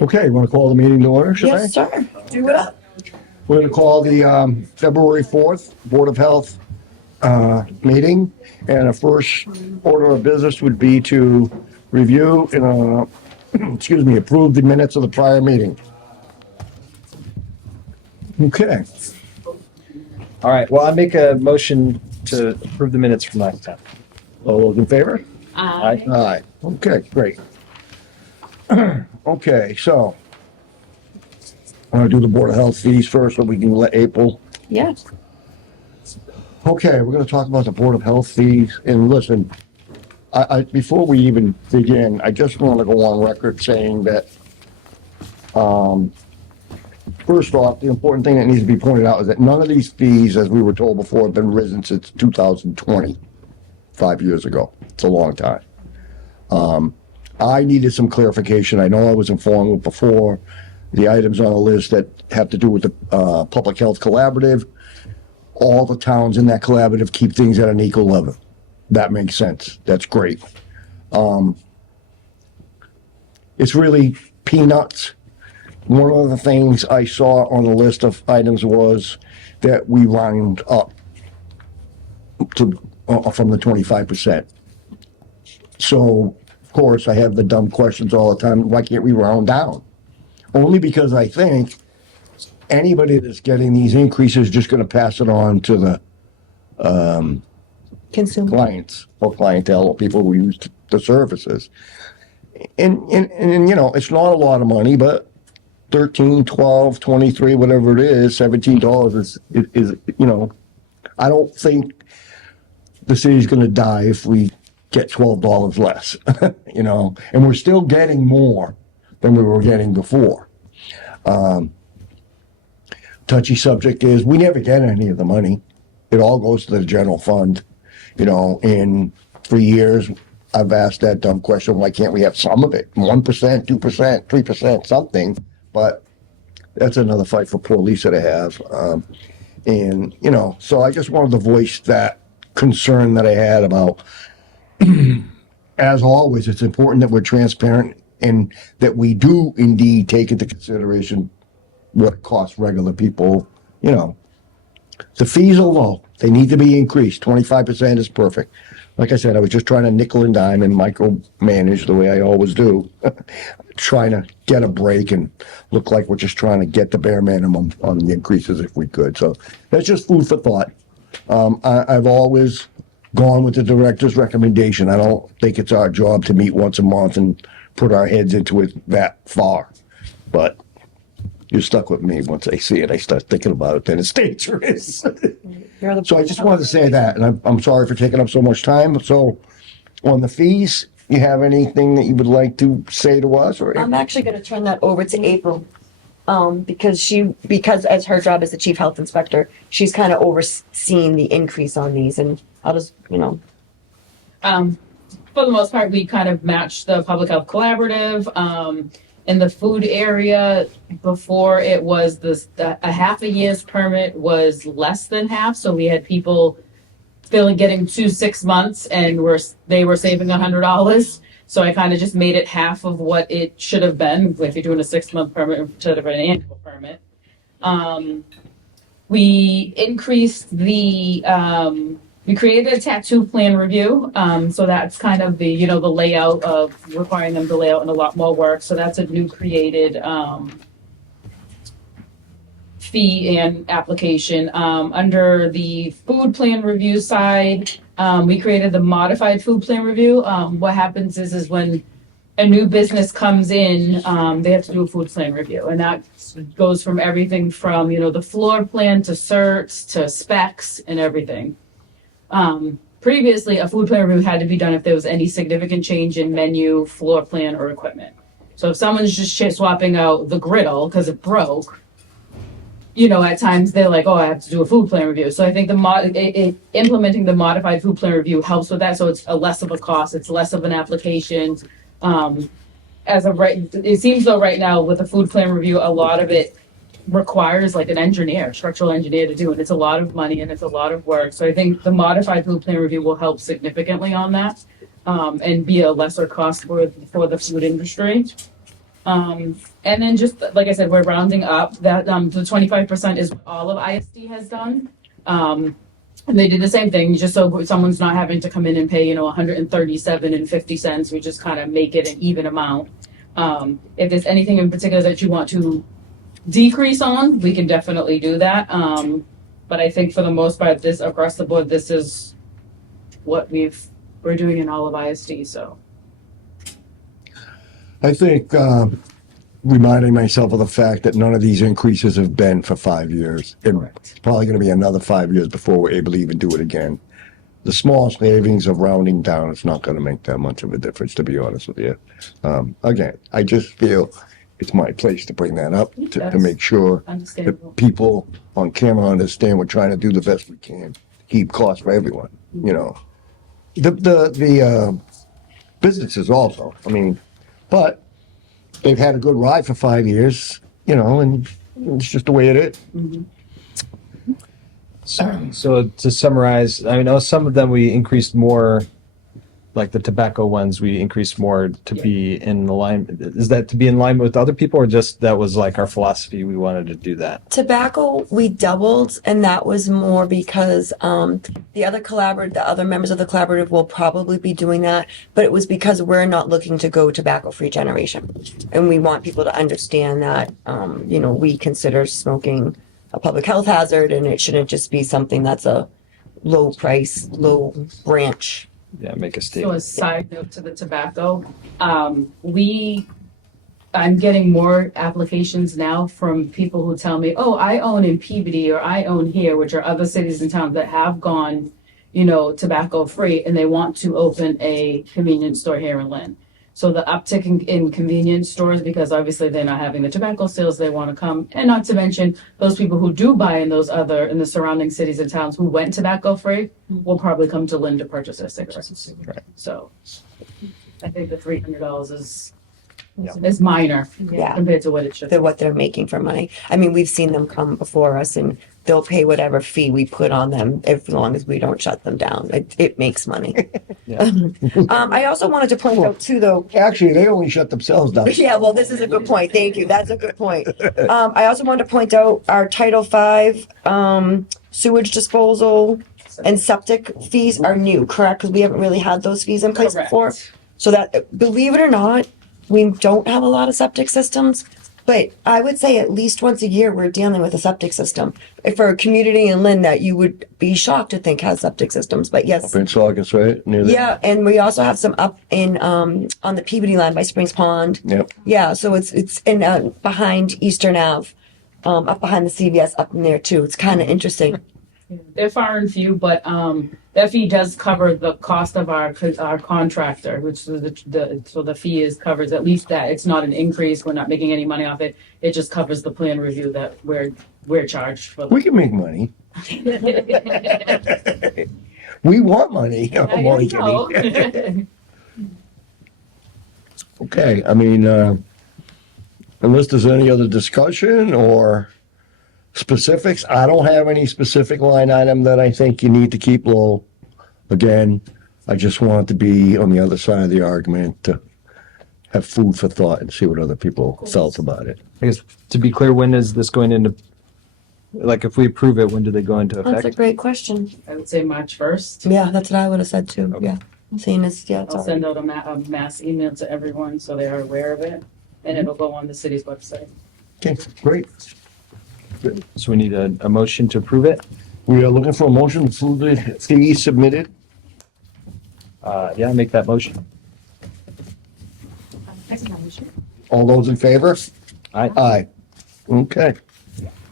Okay, want to call the meeting to order, should I? Yes, sir. Do it up. We're going to call the February 4th Board of Health meeting. And the first order of business would be to review and, approve the minutes of the prior meeting. Okay. All right, well, I make a motion to approve the minutes from last time. All those in favor? Aye. Aye. Okay, great. Okay, so I'm going to do the Board of Health fees first so we can let April. Yes. Okay, we're going to talk about the Board of Health fees. And listen, I before we even begin, I just want to go on record saying that, first off, the important thing that needs to be pointed out is that none of these fees, as we were told before, have been risen since 2020, 5 years ago. It's a long time. I needed some clarification. I know I was informed before the items on the list that have to do with the Public Health Collaborative. All the towns in that collaborative keep things at an equal level. That makes sense. That's great. It's really peanuts. One of the things I saw on the list of items was that we round up to from the 25%. So, of course, I have the dumb questions all the time. Why can't we round down? Only because I think anybody that's getting these increases is just going to pass it on to the Consumer. clients or clientele or people who use the services. And it's not a lot of money, but 13, 12, 23, whatever it is, $17 is I don't think the city's going to die if we get $12 less, and we're still getting more than we were getting before. Touchy subject is we never get any of the money. It all goes to the general fund, and for years I've asked that dumb question, why can't we have some of it? 1%, 2%, 3%, something, but that's another fight for poor Lisa to have. So I just wanted to voice that concern that I had about, as always, it's important that we're transparent and that we do indeed take into consideration what it costs regular people. The fees are low. They need to be increased. 25% is perfect. Like I said, I was just trying to nickel and dime and micromanage the way I always do, trying to get a break and look like we're just trying to get the bare minimum on the increases if we could. So that's just food for thought. I've always gone with the director's recommendation. I don't think it's our job to meet once a month and put our heads into it that far. But you're stuck with me. Once I see it, I start thinking about it, then it's dangerous. So I just wanted to say that, and I'm sorry for taking up so much time. So on the fees, you have anything that you would like to say to us? Or I'm actually going to turn that over to April, because as her job as the chief health inspector, she's kind of overseeing the increase on these, and I'll just, for the most part, we kind of matched the Public Health Collaborative. In the food area, before it was a half a year's permit was less than half. So we had people getting 6 months and they were saving $100. So I kind of just made it half of what it should have been if you're doing a 6-month permit instead of an annual permit. We increased we created a tattoo plan review. So that's kind of the layout of requiring them to lay out in a lot more work. So that's a new created fee and application. Under the food plan review side, we created the modified food plan review. What happens is when a new business comes in, they have to do a food plan review. And that goes from everything from, the floor plan to certs to specs and everything. Previously, a food plan review had to be done if there was any significant change in menu, floor plan, or equipment. So if someone's just swapping out the griddle because it broke, at times they're like, oh, I have to do a food plan review. So I think implementing the modified food plan review helps with that. So it's less of a cost. It's less of an application. It seems though right now with the food plan review, a lot of it requires like an structural engineer to do, and it's a lot of money and it's a lot of work. So I think the modified food plan review will help significantly on that, and be a lesser cost for the food industry. And then just like I said, we're rounding up that the 25% is what all of ISD has done. And they did the same thing, just so someone's not having to come in and pay, 137.50 cents. We just kind of make it an even amount. If there's anything in particular that you want to decrease on, we can definitely do that. But I think for the most part, this across the board, this is what we're doing in all of ISD. So I think reminding myself of the fact that none of these increases have been for 5 years. It's probably going to be another 5 years before we're able to even do it again. The small savings of rounding down is not going to make that much of a difference, to be honest with you. Again, I just feel it's my place to bring that up to make sure that people on camera understand we're trying to do the best we can to keep costs for everyone. The businesses also. I mean, but they've had a good ride for 5 years, and it's just the way it is. So to summarize, I know some of them we increased more, like the tobacco ones, we increased more to be in line. Is that to be in line with other people, or just that was like our philosophy? We wanted to do that. Tobacco, we doubled, and that was more because the other members of the collaborative will probably be doing that, but it was because we're not looking to go tobacco-free generation, and we want people to understand that we consider smoking a public health hazard, and it shouldn't just be something that's a low price, low branch. Yeah, make a So statement. a side note to the tobacco, I'm getting more applications now from people who tell me, oh, I own in Peabody or I own here, which are other cities and towns that have gone, tobacco free, and they want to open a convenience store here in Lynn. So the uptick in convenience stores, because obviously they're not having the tobacco sales, they want to come. And not to mention those people who do buy in in the surrounding cities and towns who went tobacco free will probably come to Lynn to purchase their cigarettes. Right. So I think the $300 is minor Yeah. compared to what it should be. What they're making for money. I mean, we've seen them come before us, and they'll pay whatever fee we put on them as long as we don't shut them down. It makes money. Yeah. I also wanted to point out too, though. Actually, they only shut themselves down. Yeah, well, this is a good point. Thank you. That's a good point. I also wanted to point out our Title V sewage disposal and septic fees are new, correct? Because we haven't really had those fees in place Correct. before. So that, believe it or not, we don't have a lot of septic systems, but I would say at least once a year we're dealing with a septic system. For a community in Lynn that you would be shocked to think has septic systems, but yes. Up in Saugus, right? Near there. Yeah, and we also have some up in on the Peabody line by Springs Pond. Yep. Yeah, so it's in behind Eastern Ave, up behind the CVS up in there too. It's kind of interesting. They're far and few, but that fee does cover the cost of our contractor, which is so the fee covers at least that. It's not an increase. We're not making any money off it. It just covers the plan review that we're charged for. We can make money. We want money. I Money know. can Okay, I mean, unless there's any other discussion or specifics, I don't have any specific line item that I think you need to keep low. Again, I just want to be on the other side of the argument to have food for thought and see what other people felt about it. I guess to be clear, when is this going into? Like, if we approve it, when do they go into effect? That's a great question. I would say March 1st. Yeah, that's what I would have said too. Okay. Yeah, seeing as it's I'll all send out a mass email to everyone so they are aware of it, and it'll go on the city's website. Okay, great. So we need a motion to approve it. We are looking for a motion to approve the fee submitted. Yeah, make that motion. All those in favor? Aye. Aye. Okay.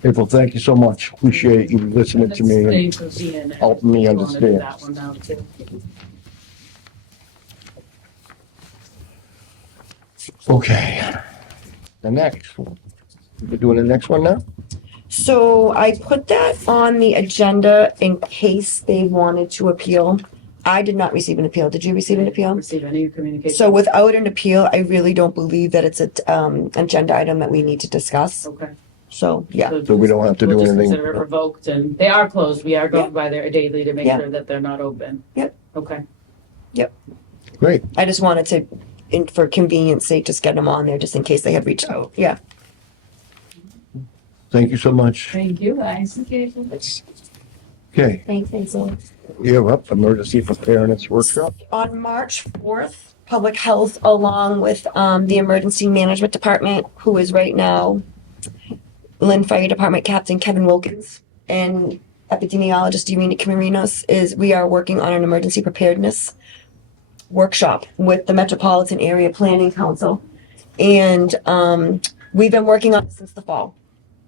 April, thank you so much. Appreciate you listening to me and Thanks for being there. helping me I wanna do understand. that one now, too. Okay. The next one. We're doing the next one now? So I put that on the agenda in case they wanted to appeal. I did not receive an appeal. Did you receive an appeal? Receive any communication. So without an appeal, I really don't believe that it's an agenda item that we need to discuss. Okay. So, yeah. So we don't have to We'll do just anything? Consider it revoked, and they are closed. We are going by there daily to make Yeah. sure that they're not open. Yep. Okay. Great. I just wanted to for convenience sake, just get them on there just in case they had reached out. Yeah. Thank you so much. Thank you, guys. Okay, Thanks, Hazel. you're up, emergency preparedness workshop. On March 4th, Public Health, along with the Emergency Management Department, who is right now Lynn Fire Department Captain Kevin Wilkins and epidemiologist Irina Camarinos, we are working on an emergency preparedness workshop with the Metropolitan Area Planning Council. And we've been working on it since the fall.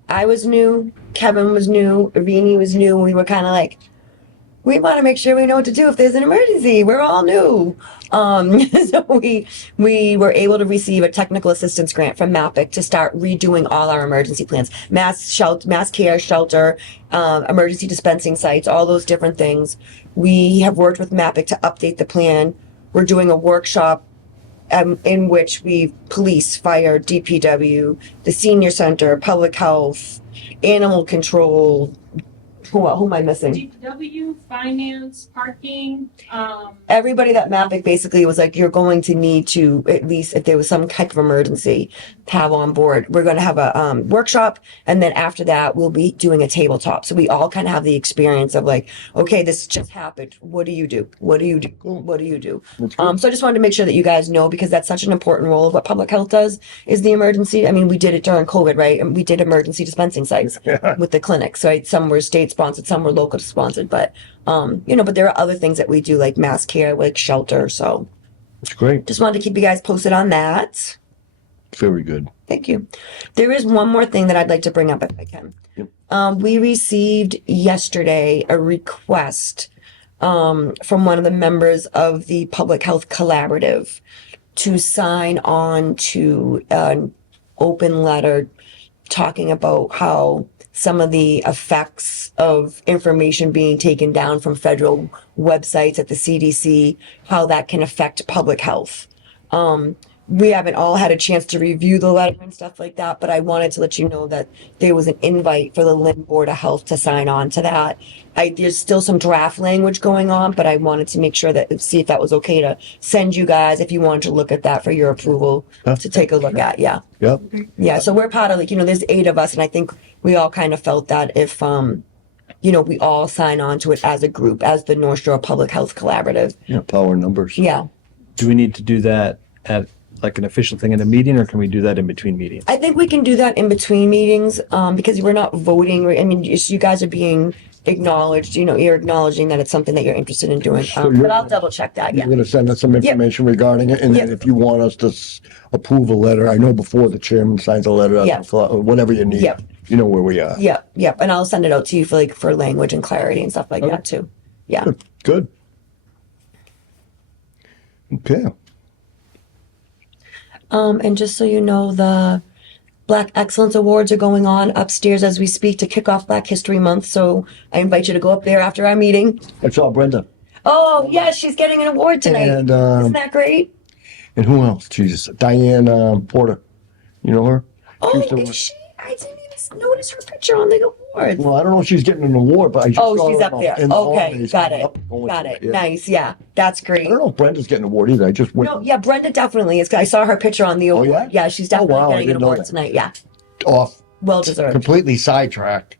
I was new, Kevin was new, Irene was new. We were kind of like, we want to make sure we know what to do if there's an emergency. We're all new. So we were able to receive a technical assistance grant from MAPIC to start redoing all our emergency plans, mass care shelter, emergency dispensing sites, all those different things. We have worked with MAPIC to update the plan. We're doing a workshop in which police, fire, DPW, the senior center, public health, animal control. Who am I missing? DPW, finance, parking, Everybody that MAPIC basically was like, you're going to need to, at least if there was some type of emergency, have on board. We're going to have a workshop, and then after that, we'll be doing a tabletop. So we all kind of have the experience of like, okay, this just happened. What do you do? What do you do? What do you do? So I just wanted to make sure that you guys know, because that's such an important role of what public health does, is the emergency. I mean, we did it during COVID, right? And we did emergency dispensing sites with the clinics, right? Some were state sponsored, some were local sponsored, but but there are other things that we do, like mass care, like shelter. So It's great. just wanted to keep you guys posted on that. Very good. Thank you. There is one more thing that I'd like to bring up if I can. Yep. We received yesterday a request from one of the members of the Public Health Collaborative to sign on to an open letter talking about how some of the effects of information being taken down from federal websites at the CDC, how that can affect public health. We haven't all had a chance to review the letter and stuff like that, but I wanted to let you know that there was an invite for the Lynn Board of Health to sign on to that. There's still some draft language going on, but I wanted to make sure see if that was okay to send you guys, if you wanted to look at that for your approval to take a look at. Yeah. Yep. Yeah. So we're part of, there's 8 of us, and I think we all kind of felt that if, we all sign on to it as a group, as the North Shore Public Health Collaborative. Yeah, power numbers. Yeah. Do we need to do that at like an official thing in a meeting, or can we do that in between meetings? I think we can do that in between meetings, because we're not voting. I mean, you guys are being acknowledged, you're acknowledging that it's something that you're interested in doing. But I'll double check that. You're Yeah. going to send us some information regarding it, and then Yep. if you want us to approve a letter, I know before the chairman signs a letter, Yep. whatever you need, Yep. you know where we are. Yep. Yep. And I'll send it out to you for language and clarity and stuff like that too. Yeah. Good. Okay. And just so you know, the Black Excellence Awards are going on upstairs as we speak to kick off Black History Month. So I invite you to go up there after our meeting. I saw Brenda. Oh, yes, she's getting an award tonight. And, Isn't that great? And who else? Jesus. Diane Porter. You know her? Oh, used to is work- she? I didn't even notice her picture on the award. Well, I don't know if she's getting an award, but I just Oh, saw she's her up there. in the Okay, hallways got going it. up, going Got to it. yeah. Nice. Yeah, that's I great. don't know if Brenda's getting an award either. I just went No, yeah, Brenda definitely is. I saw her picture on the award. yeah? Yeah, she's definitely wow, I getting an didn't know award that. tonight. Yeah, off, well deserved. completely sidetracked.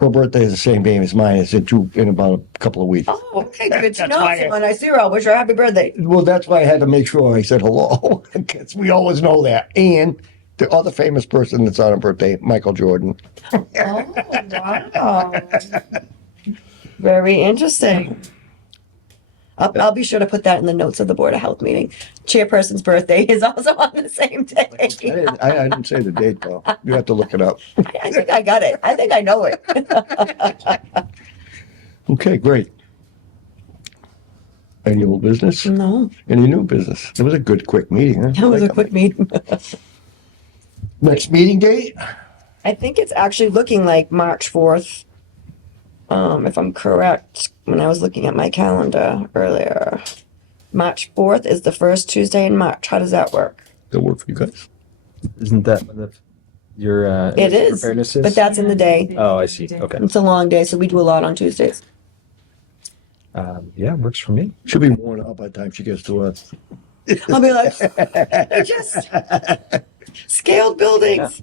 Her birthday is the same day as mine. It's in about a couple of weeks. Oh, okay, good to That's know. why So when I see her, I'll wish her a happy birthday. Well, that's why I had to make sure I said hello, because we always know that. And the other famous person that's on her birthday, Michael Jordan. Oh, wow. Very interesting. I'll be sure to put that in the notes of the Board of Health meeting. Chairperson's birthday is also on the same day. I didn't say the date, though. You have to look it up. I think I got it. I think I know it. Okay, great. Any old business? No, Any new business? It was a good, quick meeting. Huh? that was a quick meeting. Next meeting date? I think it's actually looking like March 4th, if I'm correct, when I was looking at my calendar earlier. March 4th is the first Tuesday in March. How does that work? That work for you guys? Isn't that when your It is, preparedness is? but that's in the day. Oh, I see. Okay. It's a long day, so we do a lot on Tuesdays. Yeah, works for me. She'll be worn out by the time she gets to us. I'll be like, they just scaled buildings.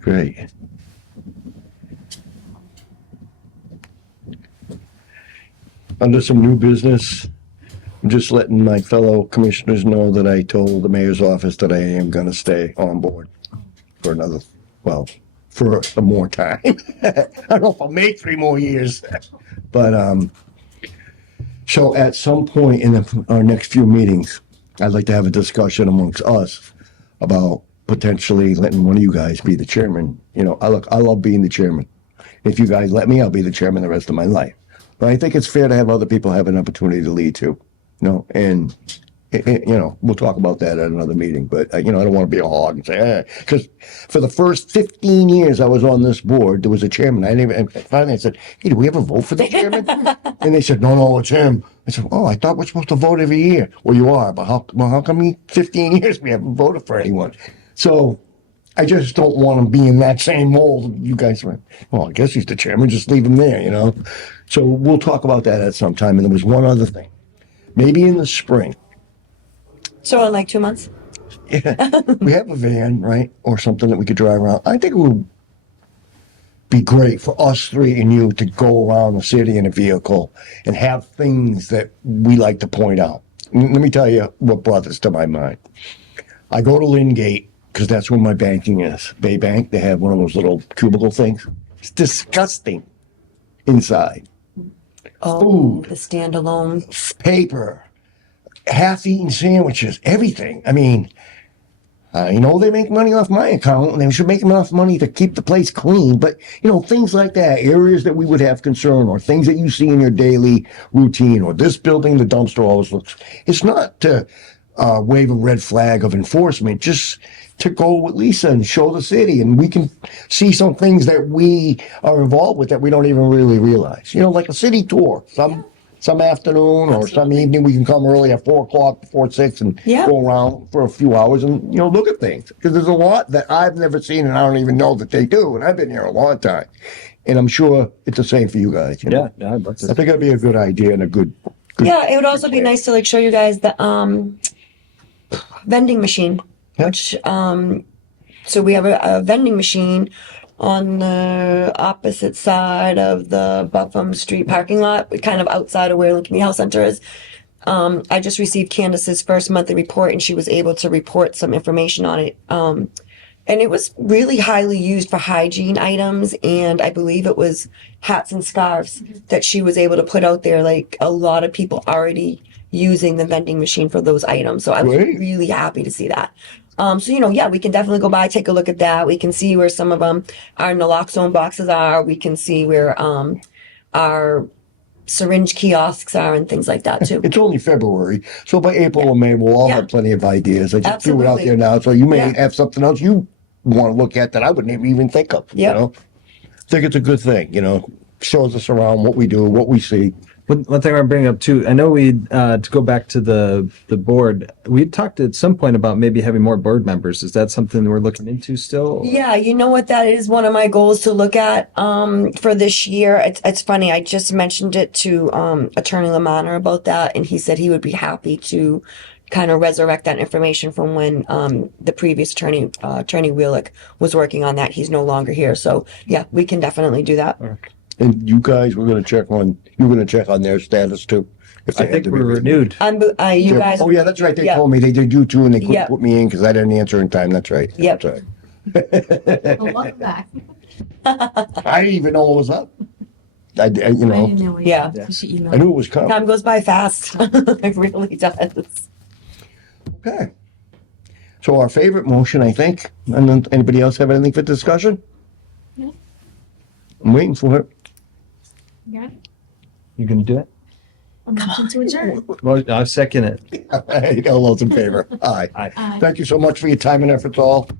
Great. Under some new business, I'm just letting my fellow commissioners know that I told the mayor's office that I am gonna stay on board for another, well, for some more time. I don't know if I'll make 3 more years, but, so at some point in our next few meetings, I'd like to have a discussion amongst us about potentially letting one of you guys be the chairman. You know, I love being the chairman. If you guys let me, I'll be the chairman the rest of my life. But I think it's fair to have other people have an opportunity to lead too. You know, and you know, we'll talk about that at another meeting. But you know, I don't want to be a hog and say, because for the first 15 years I was on this board, there was a chairman. And finally I said, hey, do we ever vote for the chairman? And they said, no, it's him. I said, oh, I thought we're supposed to vote every year. Well, you are, but how come 15 years we haven't voted for anyone? So I just don't want to be in that same mold. You guys went, well, I guess he's the chairman, just leave him there, you know? So we'll talk about that at some time. And there was one other thing. Maybe in the spring. So in like 2 months? Yeah, we have a van, right? Or something that we could drive around. I think it would be great for us 3 and you to go around the city in a vehicle and have things that we like to point out. Let me tell you what brought this to my mind. I go to Lynn Gate, because that's where my banking is. Bay Bank, they have one of those little cubicle things. It's disgusting inside. Oh, Food. the standalone. Paper, half-eaten sandwiches, everything. I mean, you know, they make money off my account, and they should make enough money to keep the place clean. But, you know, things like that, areas that we would have concern, or things that you see in your daily routine, or this building, the dumpster always looks. It's not to wave a red flag of enforcement, just to go with Lisa and show the city, and we can see some things that we are involved with that we don't even really realize. You know, like a city tour. Some afternoon or some evening, we can come early at 4 o'clock, before 6, and Yeah. go around for a few hours and, you know, look at things. Because there's a lot that I've never seen and I don't even know that they do. And I've been here a long time. And I'm sure it's the same for you guys. You know? Yeah, I'd love I to. think it'd be a good idea and a good Yeah, it would also be nice to like show you guys the vending machine, Yeah. which so we have a vending machine on the opposite side of the Buffum Street parking lot, kind of outside of where Lynn Community Health Center is. I just received Candace's first monthly report, and she was able to report some information on it. And it was really highly used for hygiene items, and I believe it was hats and scarves that she was able to put out there. Like a lot of people already using the vending machine for those items. So I was Great. really happy to see that. So, you know, yeah, we can definitely go by, take a look at that. We can see where some of our naloxone boxes are. We can see where our syringe kiosks are and things like that too. It's only February, so by April or May, we'll all Yeah. have plenty of ideas. I just threw it out Absolutely. there now, so you may Yeah. have something else you want to look at that I wouldn't even think of. Yep. You know, I think it's a good thing. You know, shows us around what we do, what we see. One thing I want to bring up too, I know we to go back to the board, we talked at some point about maybe having more board members. Is that something we're looking into still? Yeah, you know what? That is one of my goals to look at for this year. It's funny. I just mentioned it to Attorney Lamanna about that, and he said he would be happy to kind of resurrect that information from when the previous attorney, Attorney Wheelock, was working on that. He's no longer here, so yeah, we can definitely do that. And you guys, you're going to check on their status too. If I they have think to be we're renewed. You guys. Oh yeah, that's right. They Yeah. told me they did you too, and they couldn't Yeah. put me in because I didn't answer in time. That's right. Yep. That's right. Welcome back. I didn't even know it was up. I you know, know. Yeah. She I emailed. knew it was coming. Time goes by fast. It really does. Okay. So our favorite motion, I think. And then anybody else have anything for discussion? No. I'm waiting for it. Yeah. You gonna do it? I'm motion to adjourn. Well, I'll second it. All right, all those in favor? Aye. Aye. Aye. Thank you so much for your time and efforts all.